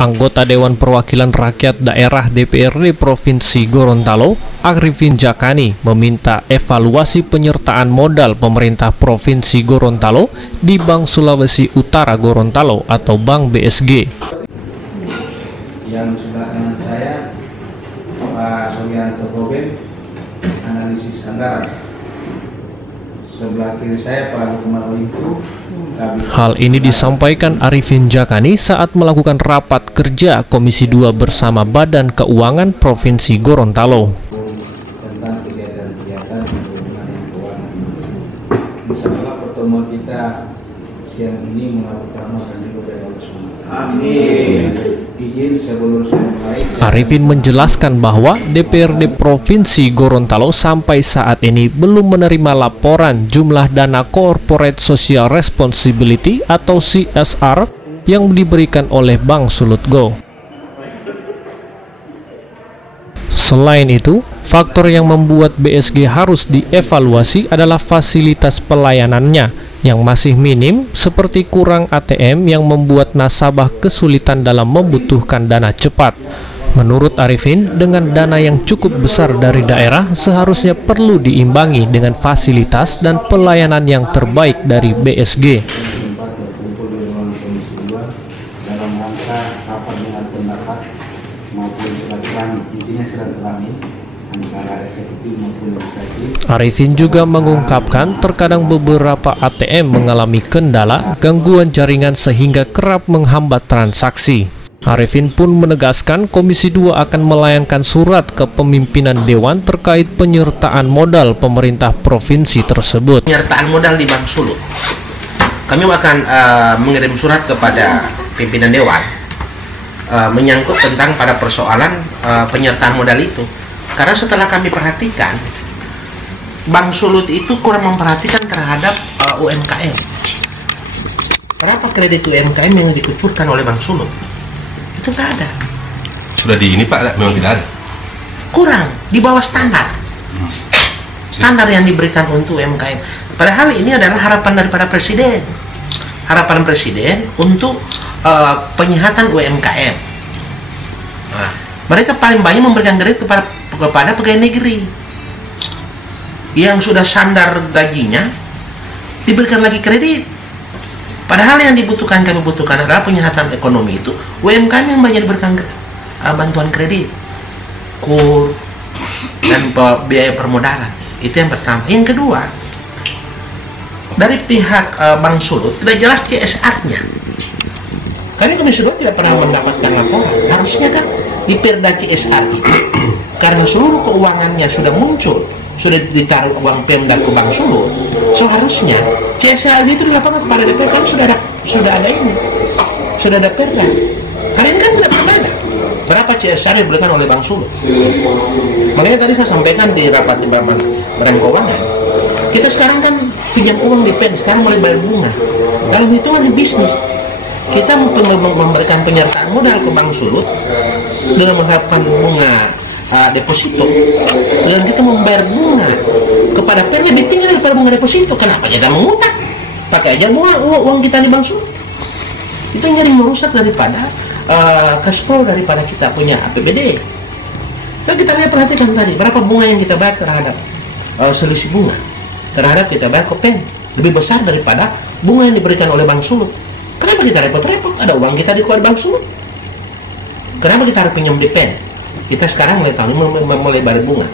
Anggota Dewan Perwakilan Rakyat Daerah DPRD Provinsi Gorontalo, Arifin Jakani, meminta evaluasi penyertaan modal pemerintah Provinsi Gorontalo di Bank Sulawesi Utara Gorontalo atau Bank BSG. Yang sebelah kanan saya, Pak Suryanto Goben, analisis anggaran. Sebelah kiri saya, Pak Lukman Olimpu. Hal ini disampaikan Arifin Jakani saat melakukan rapat kerja Komisi 2 bersama Badan Keuangan Provinsi Gorontalo. Tentang kegiatan-kegiatan hubungan dengan keuangan. Insyaallah pertemuan kita siang ini mengutamakan dan juga dari Allah SWT. Amin. Izin sebelum saya mulai. Arifin menjelaskan bahwa DPRD Provinsi Gorontalo sampai saat ini belum menerima laporan jumlah dana Corporate Social Responsibility atau CSR yang diberikan oleh Bank Sulutgo. Selain itu, faktor yang membuat BSG harus dievaluasi adalah fasilitas pelayanannya yang masih minim, seperti kurang ATM yang membuat nasabah kesulitan dalam membutuhkan dana cepat. Menurut Arifin, dengan dana yang cukup besar dari daerah seharusnya perlu diimbangi dengan fasilitas dan pelayanan yang terbaik dari BSG. Dalam rangka rapat dengan pendapat maupun silaturahmi, intinya silaturahmi antara eksekutif maupun legislatif. Arifin juga mengungkapkan terkadang beberapa ATM mengalami kendala, gangguan jaringan sehingga kerap menghambat transaksi. Arifin pun menegaskan Komisi 2 akan melayangkan surat ke pimpinan Dewan terkait penyertaan modal pemerintah provinsi tersebut. Penyertaan modal di Bank Sulut, kami akan mengirim surat kepada pimpinan Dewan menyangkut tentang pada persoalan penyertaan modal itu. Karena setelah kami perhatikan, Bank Sulut itu kurang memperhatikan terhadap UMKM. Berapa kredit UMKM yang dikucurkan oleh Bank Sulut? Itu nggak ada. Sudah di ini Pak, memang tidak ada. Kurang, di bawah standar. Standar yang diberikan untuk UMKM. Padahal ini adalah harapan daripada Presiden. Harapan Presiden untuk penyihatan UMKM. Nah, mereka paling banyak memberikan kredit kepada pegawai negeri yang sudah standar gajinya, diberikan lagi kredit. Padahal yang kami butuhkan adalah penyihatan ekonomi itu UMKM yang banyak diberikan bantuan kredit, KUR, dan biaya permodalan. Itu yang pertama. Yang kedua, dari pihak Bank Sulut tidak jelas CSR-nya. Kami Komisi 2 tidak pernah mendapatkan laporan. Harusnya kan di Perda CSR itu, karena seluruh keuangannya sudah muncul, sudah ditaruh uang Pemda ke Bank Sulut, seharusnya CSR itu dilaporkan kepada DPR. Kan sudah ada ini, sudah ada Perda. Hari ini kan tidak pernah ada. Berapa CSR yang diberikan oleh Bank Sulut? Makanya tadi saya sampaikan di rapat di Badan Keuangan, kita sekarang kan pinjam uang di PEN, sekarang mulai bayar bunga. Dalam hitungan bisnis, kita memberikan penyertaan modal ke Bank Sulut dengan mengharapkan bunga deposito, dan kita membayar bunga kepada PEN lebih tinggi daripada bunga deposito. Kenapa kita mengutang? Pakai aja uang kita di Bank Sulut. Itu yang jadi merusak daripada cash flow daripada kita punya APBD. Dan kita lihat, perhatikan tadi berapa bunga yang kita bayar terhadap selisih bunga terhadap kita bayar ke PEN lebih besar daripada bunga yang diberikan oleh Bank Sulut. Kenapa kita repot-repot? Ada uang kita di Bank Sulut. Kenapa kita harus pinjam di PEN? Kita sekarang mulai bayar bunga.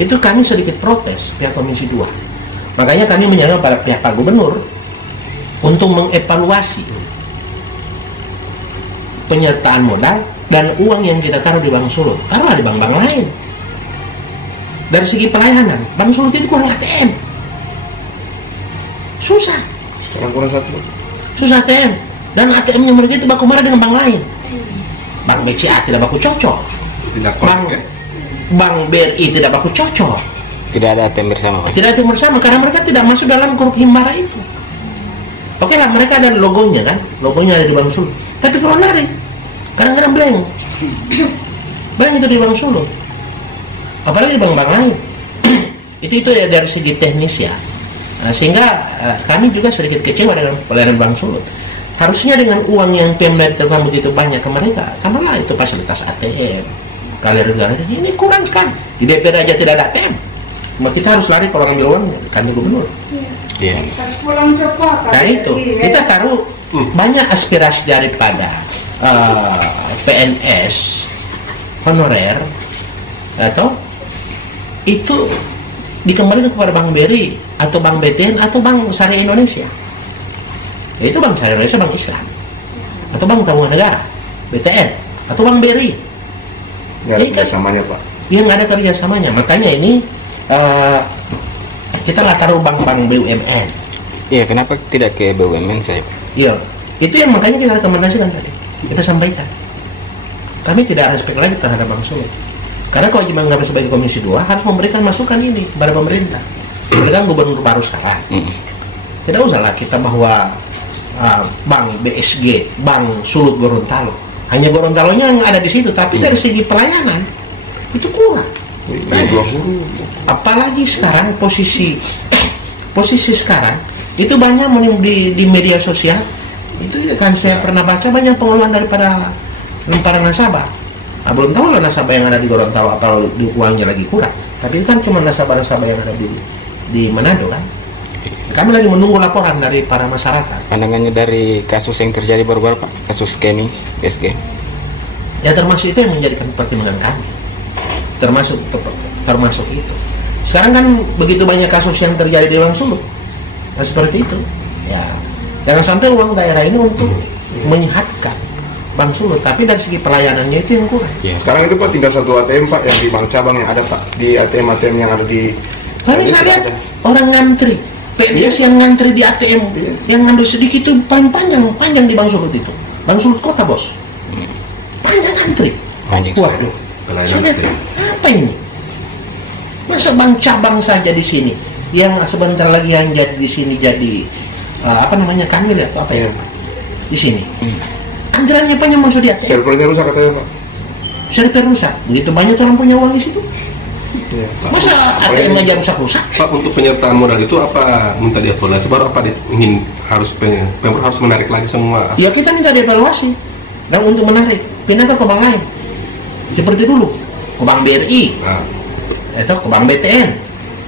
Itu kami sedikit protes pihak Komisi 2. Makanya kami menyerahkan pada pihak Pak Gubernur untuk mengevaluasi penyertaan modal dan uang yang kita taruh di Bank Sulut. Taruhlah di bank-bank lain. Dari segi pelayanan, Bank Sulut itu kurang ATM. Susah. Kurang satu. Susah ATM. Dan ATM-nya mereka itu baku marah dengan bank lain. Bank BCA tidak baku cocok. Bank BRI tidak baku cocok. Tidak ada ATM bersama. Tidak ATM bersama karena mereka tidak masuk dalam grup Himbara itu. Oke lah, mereka ada logonya kan, logonya ada di Bank Sulut. Tapi kalau lari, kadang-kadang blank. Blank itu di Bank Sulut. Apalagi di bank-bank lain. itu ya dari segi teknis ya. Sehingga kami juga sedikit kecewa dengan pelayanan Bank Sulut. Harusnya dengan uang yang Pemda diterima begitu banyak ke mereka, tambahlah itu fasilitas ATM, galeri-galeri ini kurang sekali. Di DPR aja tidak ada ATM. Cuma kita harus lari kalau ngambil uangnya, kantor gubernur. Iya. Nah itu, kita taruh banyak aspirasi daripada PNS honorer atau itu dikembalikan kepada Bank BRI atau Bank BTN atau Bank Syariah Indonesia. Yaitu Bank Syariah Indonesia, Bank Islam atau Bank Tabungan Negara, BTN atau Bank BRI. Nggak ada kerjasamanya Pak. Iya, nggak ada kerjasamanya. Makanya ini kita nggak taruh bank-bank BUMN. Iya, kenapa tidak ke BUMN saya? Iya, itu yang makanya kita rekomendasikan tadi. Kita sampaikan. Kami tidak respect lagi terhadap Bank Sulut. Karena kewajiban kami sebagai Komisi 2 harus memberikan masukan ini kepada pemerintah. Kita kan gubernur baru sekarang. Tidak usahlah kita bahwa Bank BSG, Bank Sulut Gorontalo. Hanya Gorontalonya yang ada di situ, tapi dari segi pelayanan itu kurang. Apalagi sekarang posisi sekarang itu banyak di media sosial itu kan saya pernah baca banyak pengeluaran daripada para nasabah. Nah, belum tahu lah nasabah yang ada di Gorontalo atau di uangnya lagi kurang. Tapi itu kan cuma nasabah-nasabah yang ada di Manado kan. Kami lagi menunggu laporan dari para masyarakat. Pandangannya dari kasus yang terjadi baru-baru Pak, kasus scamming BSG. Ya termasuk itu yang menjadikan pertimbangan kami. Termasuk itu. Sekarang kan begitu banyak kasus yang terjadi di Bank Sulut. Nah, seperti itu. Ya, jangan sampai uang daerah ini untuk menyehatkan Bank Sulut, tapi dari segi pelayanannya itu yang kurang. Sekarang itu Pak tinggal satu ATM Pak yang di bank cabang yang ada Pak, di ATM yang ada di. Tapi saya lihat orang ngantri, PNS yang ngantri di ATM, yang ngambil sedikit itu panjang di Bank Sulut itu. Bank Sulut Kota bos, panjang ngantri. Waduh, saya lihat, apa ini? Masa bank cabang saja di sini, yang sebentar lagi yang jadi di sini jadi kanwil atau apa ya? Di sini. Anjurannya apa yang masuk di ATM? Servernya rusak katanya Pak. Server rusak. Begitu banyak orang punya uang di situ. Masa ATM aja rusak-rusak? Pak, untuk penyertaan modal itu apa minta dievaluasi baru apa Pemprov harus menarik lagi semua? Ya kita minta dievaluasi. Dan untuk menarik pindah ke bank lain. Seperti dulu ke Bank BRI. Atau ke Bank BTN.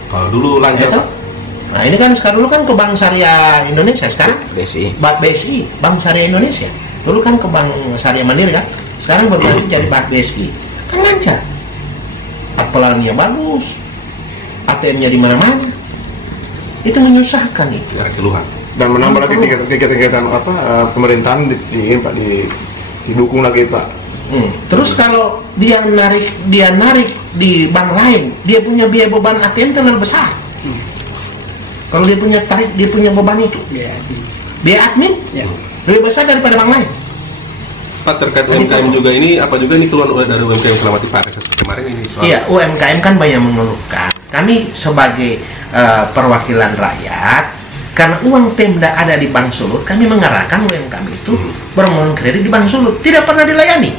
Kalau dulu lanjut. Nah ini kan sekarang dulu kan ke Bank Syariah Indonesia, sekarang BSI, Bank Syariah Indonesia. Dulu kan ke Bank Syariah Mandiri kan, sekarang berganti jadi Bank BSI. Kan lancar. Pelayanannya bagus, ATM-nya di mana-mana. Itu menyusahkan itu. Ya, keluhan. Dan menambah lagi kegiatan pemerintahan didukung lagi Pak. Terus kalau dia narik di bank lain, dia punya biaya beban ATM terlalu besar. Kalau dia punya beban itu, biaya admin lebih besar daripada bank lain. Pak, terkait UMKM juga ini, apa juga ini keluar dari UMKM selama Pak Reses kemarin ini soal? Iya, UMKM kan banyak mengeluhkan. Kami sebagai perwakilan rakyat, karena uang Pemda ada di Bank Sulut, kami mengarahkan UMKM itu bermohon kredit di Bank Sulut. Tidak pernah dilayani.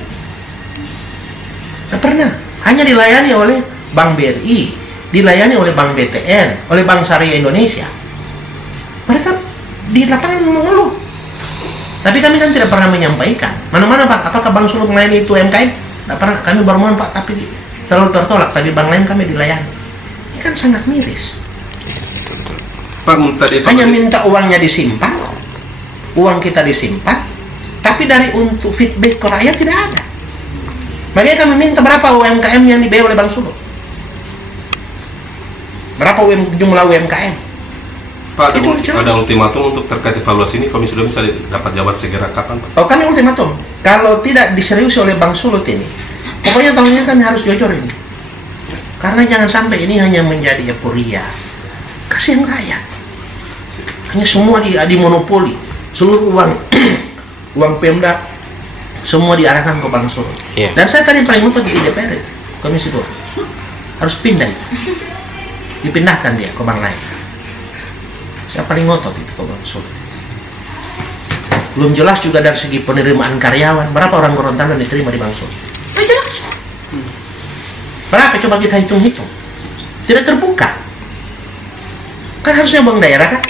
Tidak pernah. Hanya dilayani oleh Bank BRI, dilayani oleh Bank BTN, oleh Bank Syariah Indonesia. Mereka di lapangan mengeluh. Tapi kami kan tidak pernah menyampaikan. Mana-mana Pak, apakah Bank Sulut melayani itu UMKM? Tidak pernah. Kami bermohon Pak, tapi selalu tertolak. Tapi bank lain kami dilayani. Ini kan sangat miris. Pak, hanya minta uangnya disimpan, uang kita disimpan, tapi dari untuk feedback ke rakyat tidak ada. Makanya kami minta berapa UMKM yang dibayar oleh Bank Sulut? Berapa jumlah UMKM? Pak, ada ultimatum untuk terkait evaluasi ini, kami sudah bisa dapat jawaban segera kapan Pak? Oh, kami ultimatum. Kalau tidak diseriusi oleh Bank Sulut ini, pokoknya tahun ini kami harus jujur ini. Karena jangan sampai ini hanya menjadi euforia. Kasihan rakyat. Hanya semua dimonopoli. Seluruh uang Pemda semua diarahkan ke Bank Sulut. Dan saya tadi paling ngotot di DPR itu, Komisi 2. Harus pindah. Dipindahkan dia ke bank lain. Saya paling ngotot itu ke Bank Sulut. Belum jelas juga dari segi penerimaan karyawan. Berapa orang Gorontalo yang diterima di Bank Sulut? Tidak jelas. Berapa coba kita hitung-hitung? Tidak terbuka. Kan harusnya bank daerah kan?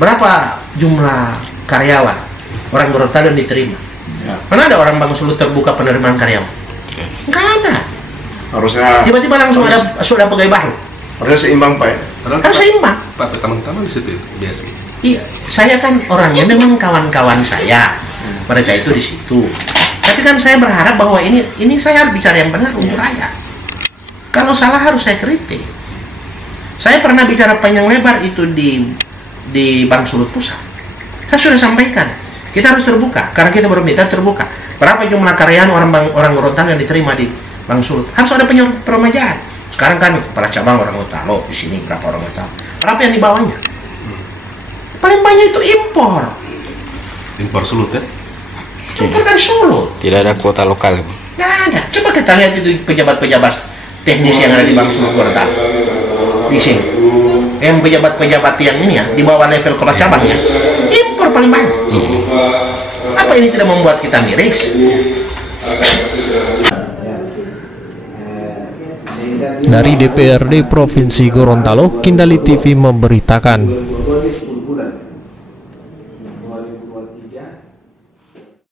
Berapa jumlah karyawan orang Gorontalo yang diterima. Mana ada orang Bang Sulut terbuka penerimaan karyawan? Nggak ada. Harusnya Tiba-tiba langsung ada sudah pegawai baru. harusnya seimbang Pak ya. Harus seimbang. Pak pertama-tama di situ BSG. Iya, saya kan orangnya memang kawan-kawan saya. Mereka itu di situ. Tapi kan saya berharap bahwa ini saya harus bicara yang benar untuk rakyat. Kalau salah harus saya kritik. Saya pernah bicara panjang lebar itu di Bang Sulut Pusat. Saya sudah sampaikan, kita harus terbuka karena kita baru minta terbuka. Berapa jumlah karyawan orang Gorontalo yang diterima di Bang Sulut? Harus ada peremajaan. Sekarang kan kepala cabang orang Gorontalo di sini berapa orang Gorontalo? Berapa yang di bawahnya? Paling banyak itu impor. Impor Sulut ya? Impor dari Sulut. Tidak ada kuota lokal, Bang. Nggak ada. Coba kita lihat itu pejabat-pejabat teknis yang ada di Bang Sulut Gorontalo. Di sini. Yang pejabat-pejabat yang ini ya, di bawah level kepala cabang ya, impor paling banyak. Apa ini tidak membuat kita miris? Dari DPRD Provinsi Gorontalo, Kindali TV memberitakan. 2022 10 bulan 2023